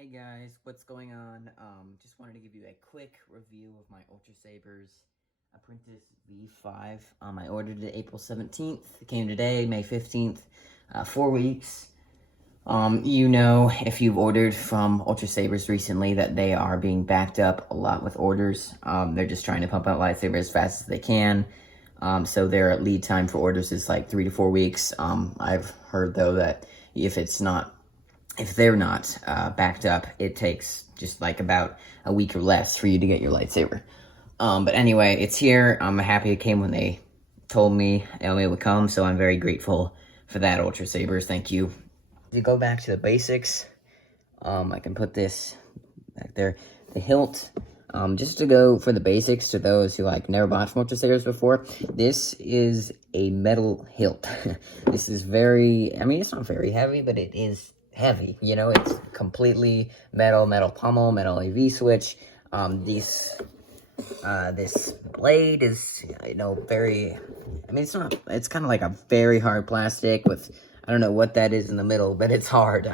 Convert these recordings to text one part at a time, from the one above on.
Hey guys, what's going on? Just wanted to give you a quick review of my Ultrasaber's Apprentice V5. I ordered it April 17th. It came today, May 15th. 4 weeks. If you've ordered from Ultrasabers recently that they are being backed up a lot with orders. They're just trying to pump out lightsabers as fast as they can. So their lead time for orders is like 3 to 4 weeks. I've heard though that if they're not backed up, it takes just like about a week or less for you to get your lightsaber. But anyway, it's here. I'm happy it came when they told me it would come, so I'm very grateful for that, Ultrasabers. Thank you. If you go back to the basics, I can put this back there. The hilt, just to go for the basics to those who never bought from Ultrasabers before, this is a metal hilt. This is it's not very heavy, but it is heavy. It's completely metal pommel, metal AV switch. This blade is, it's kind of like a very hard plastic with, I don't know what that is in the middle, but it's hard.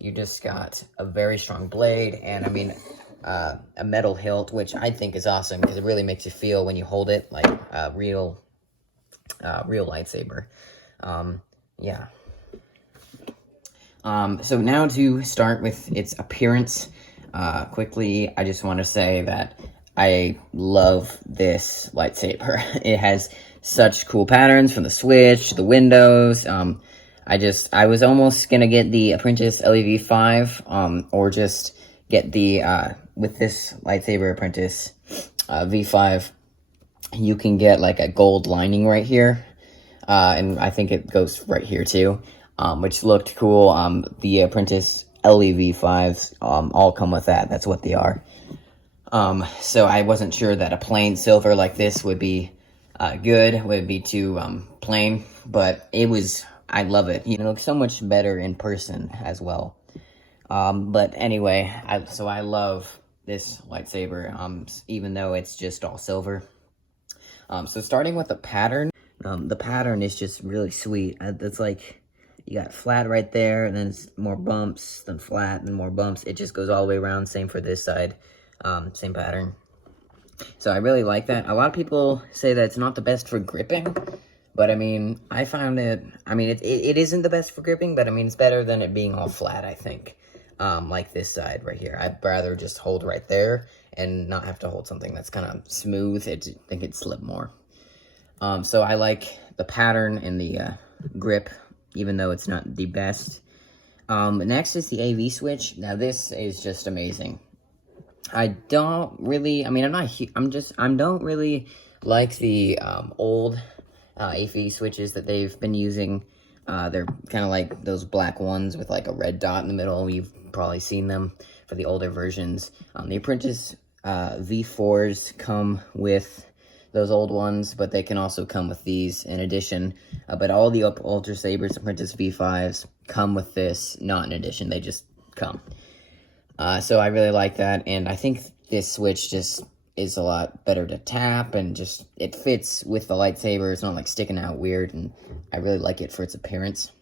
You just got a very strong blade and, a metal hilt, which I think is awesome because it really makes you feel when you hold it like a real lightsaber. Yeah. So now to start with its appearance, quickly, I just want to say that I love this lightsaber. It has such cool patterns from the switch, the windows. I was almost gonna get the Apprentice LEV5, or just get the, with this lightsaber Apprentice, V5, you can get like a gold lining right here, and I think it goes right here too. Which looked cool. The Apprentice LEV5s, all come with that. That's what they are. So I wasn't sure that a plain silver like this would be, good. Would be too, plain. But I love it. It looks so much better in person as well. But anyway, I love this lightsaber, even though it's just all silver. So starting with the pattern. The pattern is just really sweet. It's like, you got flat right there, and then it's more bumps, then flat, then more bumps. It just goes all the way around. Same for this side. Same pattern. So I really like that. A lot of people say that it's not the best for gripping, but I found it, it isn't the best for gripping, but it's better than it being all flat, I think. Like this side right here. I'd rather just hold right there and not have to hold something that's kind of smooth. I think it'd slip more. So I like the pattern and the grip, even though it's not the best. Next is the AV switch. Now this is just amazing. I don't really like the old AV switches that they've been using. They're kind of like those black ones with like a red dot in the middle. You've probably seen them for the older versions. The Apprentice V4s come with those old ones, but they can also come with these in addition. But all the Ultrasabers Apprentice V5s come with this, not in addition. They just come. So I really like that, and I think this switch just is a lot better to tap, and just it fits with the lightsaber. It's not like sticking out weird, and I really like it for its appearance.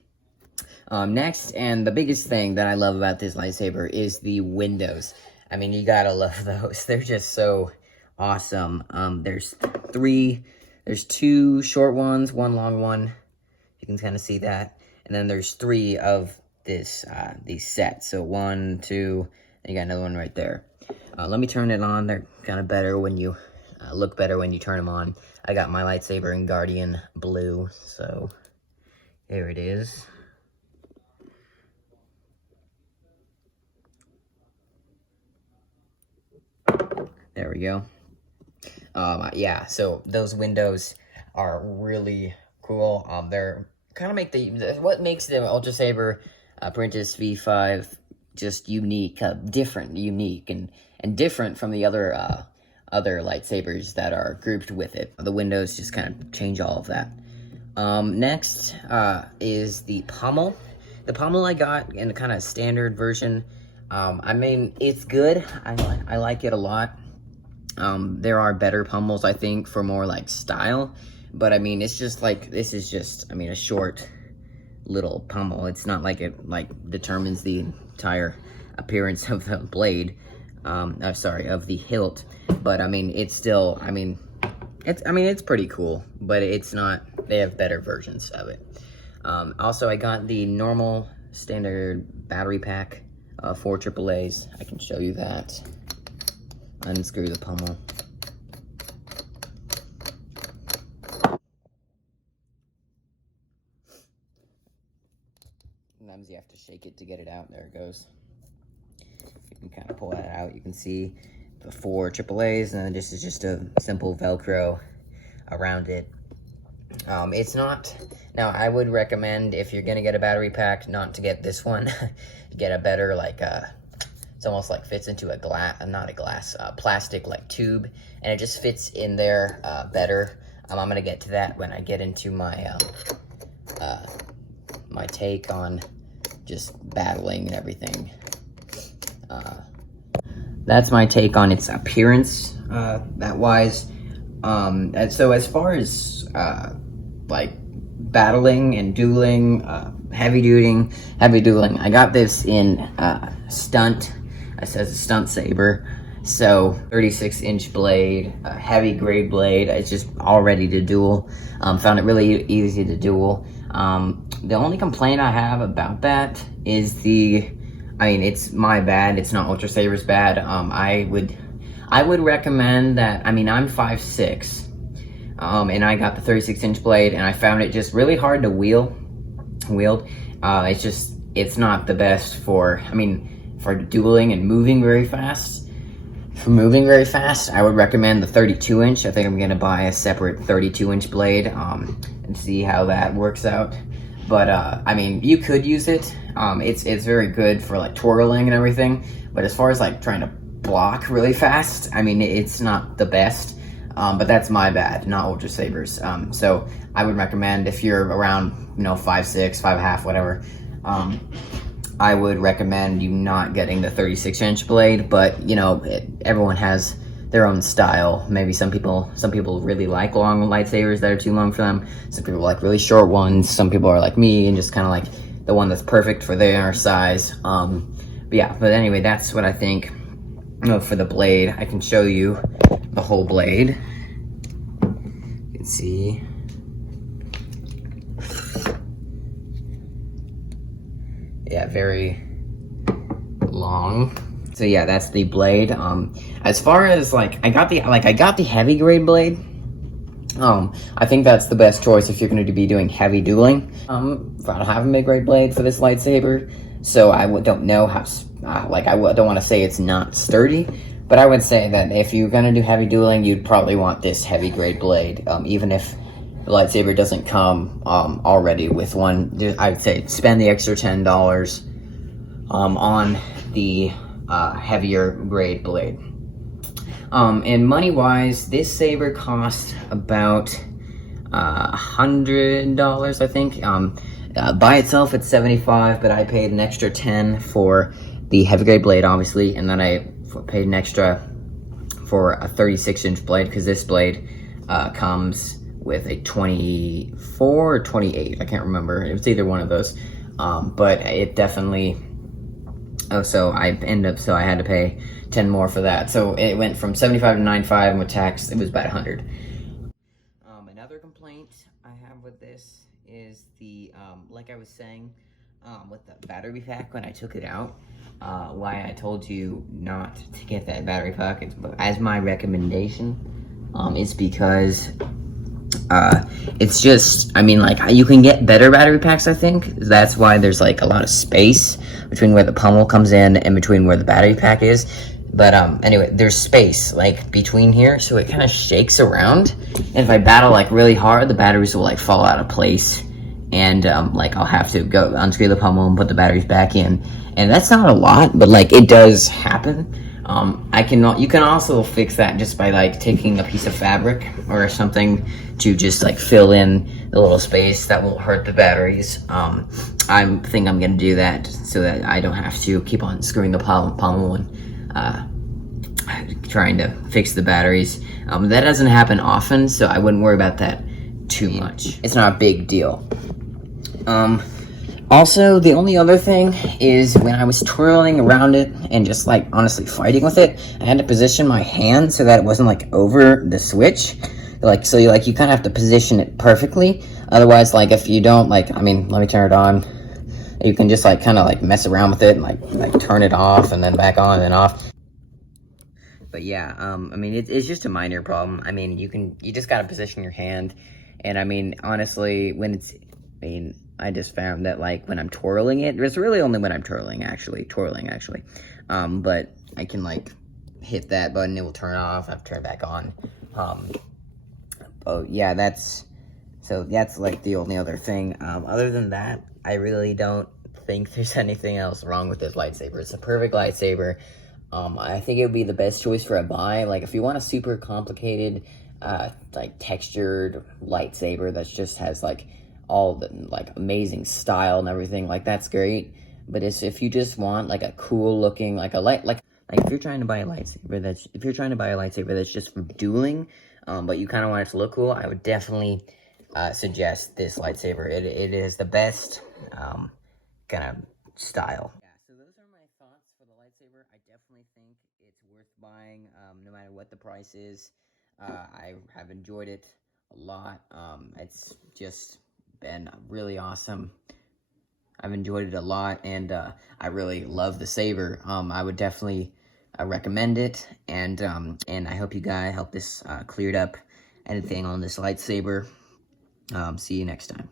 Next, and the biggest thing that I love about this lightsaber is the windows. You gotta love those. They're just so awesome. There's two short ones, one long one. You can kind of see that. And then there's 3 of these sets. So 1, 2, and you got another one right there. Let me turn it on. They're kind of better when you, look better when you turn them on. I got my lightsaber in Guardian Blue, so here it is. There we go. Yeah, so those windows are really cool. They're kind of what makes the Ultrasaber Apprentice V5 just unique, unique, and different from the other lightsabers that are grouped with it. The windows just kind of change all of that. Next is the pommel. The pommel I got in a kind of standard version. It's good. I like it a lot. There are better pommels, I think, for more like style, but it's just like, this is just, a short little pommel. It's not like it determines the entire appearance of the blade, sorry, of the hilt, but I mean, it's still, it's pretty cool, but it's not, they have better versions of it. Also, I got the normal standard battery pack, 4 AAAs. I can show you that. Unscrew the pommel. Sometimes you have to shake it to get it out. There it goes. You can kind of pull that out. You can see the 4 AAAs, and then this is just a simple Velcro around it. It's not, now I would recommend, if you're gonna get a battery pack, not to get this one. Get a better, like, it's almost like fits into a plastic like tube, and it just fits in there better. I'm gonna get to that when I get into my my take on just battling and everything. That's my take on its appearance, that wise. And so as far as like battling and dueling, heavy dueling, I got this in stunt. It says a stunt saber. So 36-inch blade, heavy grade blade. It's just all ready to duel. Found it really easy to duel. The only complaint I have about that is it's my bad. It's not Ultrasaber's bad. I would recommend that. I mean, I'm 5'6", and I got the 36-inch blade, and I found it just really hard to wield. It's not the best for dueling and moving very fast. For moving very fast, I would recommend the 32-inch. I think I'm gonna buy a separate 32-inch blade and see how that works out. But I mean, you could use it. It's very good for like twirling and everything. But as far as like trying to block really fast, I mean, it's not the best. But that's my bad, not Ultrasaber's. So I would recommend, if you're around 5'6", 5'5", whatever, I would recommend you not getting the 36-inch blade. But everyone has their own style. Maybe some people really like long lightsabers that are too long for them. Some people like really short ones. Some people are like me and just kind of like the one that's perfect for their size. But anyway, that's what I think. For the blade, I can show you the whole blade. You can see. Yeah, very long. So yeah, that's the blade. As far as I got the heavy grade blade. I think that's the best choice if you're going to be doing heavy dueling. I don't have a mid-grade blade for this lightsaber, so I don't know how. I don't want to say it's not sturdy, but I would say that if you're going to do heavy dueling, you'd probably want this heavy grade blade. Even if the lightsaber doesn't come already with one, I'd say spend the extra $10 on the heavier grade blade. And money-wise, this saber cost about $100, I think. By itself, it's $75, but I paid an extra $10 for the heavy grade blade, obviously, and then I paid an extra for a 36-inch blade, because this blade comes with a 24 or 28. I can't remember. It was either one of those. But it definitely... so I had to pay 10 more for that. So it went from 75 to 95, and with tax, it was about 100. Another complaint I have with this is the, like I was saying, with the battery pack when I took it out, why I told you not to get that battery pack as my recommendation, is because it's just, you can get better battery packs, I think. That's why there's a lot of space between where the pommel comes in and between where the battery pack is. But anyway, there's space between here, so it kind of shakes around. And if I battle really hard, the batteries will fall out of place, and I'll have to go unscrew the pommel and put the batteries back in. And that's not a lot, but it does happen. You can also fix that just by taking a piece of fabric or something to just fill in the little space. That won't hurt the batteries. I think I'm gonna do that so that I don't have to keep on screwing the pommel and trying to fix the batteries. That doesn't happen often, so I wouldn't worry about that too much. It's not a big deal. Also, the only other thing is when I was twirling around it and just like honestly fighting with it, I had to position my hand so that it wasn't like over the switch. Like, so you kind of have to position it perfectly. Otherwise, like if you don't like, I mean, let me turn it on. You can just like kind of like mess around with it and like turn it off and then back on and then off. But yeah, I mean, it's just a minor problem. I mean, you just gotta position your hand. And I mean, honestly, I mean, I just found that like when I'm twirling it, it's really only when I'm twirling actually. But I can like hit that button, it will turn off, I've turned back on. Oh yeah, that's like the only other thing. Other than that, I really don't think there's anything else wrong with this lightsaber. It's a perfect lightsaber. I think it would be the best choice for a buy. Like, if you want a super complicated, like, textured lightsaber that just has, like, all the, like, amazing style and everything, like, that's great. But if you just want, like, a cool looking, like, if you're trying to buy a lightsaber that's just for dueling, but you kind of want it to look cool, I would definitely, suggest this lightsaber. It is the best, kind of style. So those are my thoughts for the lightsaber. I definitely think it's worth buying, no matter what the price is. I have enjoyed it a lot. It's just been really awesome. I've enjoyed it a lot, and I really love the saber. I would definitely recommend it, and I hope you guys help this cleared up anything on this lightsaber. See you next time.